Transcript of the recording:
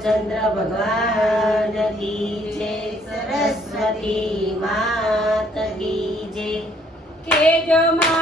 चंद्र भगवान की जय। सरस्वती मात की जय। के जो मा